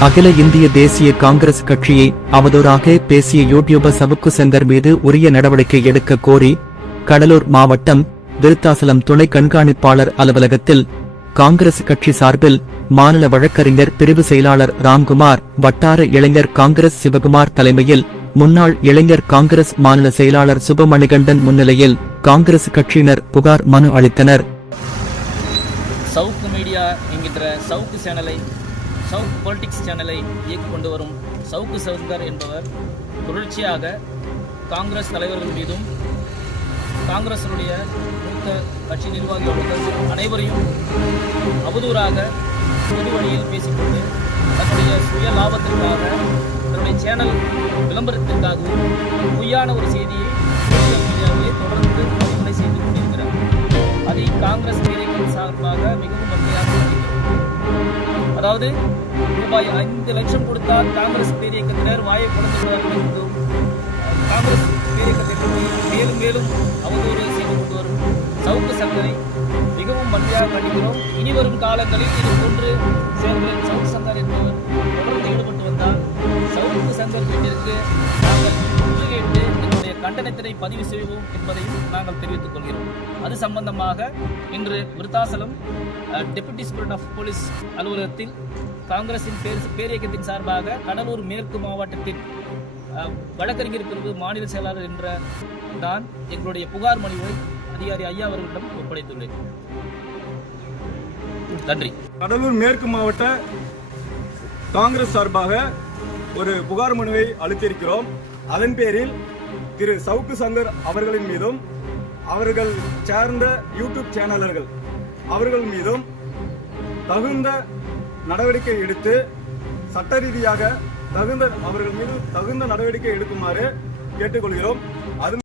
அகில இந்திய தேசிய காங்கிரஸ் கட்சியை அவதூறாக பேசிய யூடியூபர் சவுக்கு செங்கர் மீது உரிய நடவடிக்கை எடுக்க கோரி கடலூர் மாவட்டம் விருத்தாசலம் துணை கண்காணிப்பாளர் அலுவலகத்தில் காங்கிரஸ் கட்சி சார்பில் மாநில வழக்கறிஞர் பிரிவு செயலாளர் ராம்குமார் வட்டார இளைஞர் காங்கிரஸ் சிவகுமார் தலைமையில் முன்னாள் இளைஞர் காங்கிரஸ் மாநில செயலாளர் சுபமணிகண்டன் முன்னிலையில் காங்கிரஸ் கட்சியினர் புகார் மனு அளித்தனர். சவுக்கு மீடியா என்கின்ற சவுக்கு சேனலை சவுக் பொலிட்டிக்ஸ் சேனலை இயக்கி கொண்டு வரும் சவுக்கு சவுந்தர் என்பவர் தொடர்ச்சியாக காங்கிரஸ் தலைவர்கள் மீதும் காங்கிரசனுடைய மூத்த கட்சி நிர்வாகிகளுடன் அனைவரையும் அவதூறாக பொது வழியில் பேசிக்கொண்டு தன்னுடைய சுய லாபத்திற்காக தன்னுடைய சேனல் விளம்பரத்திற்காகவும் பொய்யான ஒரு செய்தியை சோசியல் மீடியாவிலே தொடர்ந்து பதிவுகளை செய்து கொண்டிருக்கிறார். அதை காங்கிரஸ் இயக்கம் சார்பாக மிகவும் வன்மையாக அதாவது ரூபாய் ஐந்து லட்சம் கொடுத்தால் காங்கிரஸ் பேரியக்கத்தினர் வாயை குறைந்து என்றும் காங்கிரஸ் பேரியக்கத்தை மேலும் மேலும் அவதூறு செய்து கொண்டு வரும் சவுக்கு சங்கரை மிகவும் வன்மையாக கண்டிக்கிறோம் இனி வரும் காலங்களில் இது போன்று செயல்களில் சவுக்கு சங்கர் என்பவர் கண்டனத்தினை பதிவு செய்வோம் என்பதையும் நாங்கள் தெரிவித்துக் கொள்கிறோம். அது சம்பந்தமாக இன்று Virudhachalam deputy superintendent of police அலுவலகத்தில் காங்கிரசின் பேர் பேரியக்கத்தின் சார்பாக கடலூர் மேற்கு மாவட்டத்தின் வழக்கறிஞர் பிரிவு மாநில செயலாளர் என்ற நான் எங்களுடைய புகார் மனுவை அதிகாரி ஐயா அவர்களிடம் ஒப்படைத்துள்ளேன். நன்றி. கடலூர் மேற்கு மாவட்ட காங்கிரஸ் சார்பாக ஒரு புகார் மனுவை அளித்திருக்கிறோம். அதன் பேரில் திரு சவுக்கு சங்கர் அவர்களின் மீதும் அவர்கள் சேர்ந்த யூடியூப் சேனலர்கள் அவர்கள் மீதும் தகுந்த நடவடிக்கை எடுத்து சட்ட ரீதியாக தகுந்த அவர்கள் மீது தகுந்த நடவடிக்கை எடுக்குமாறு கேட்டுக்கொள்கிறோம். அது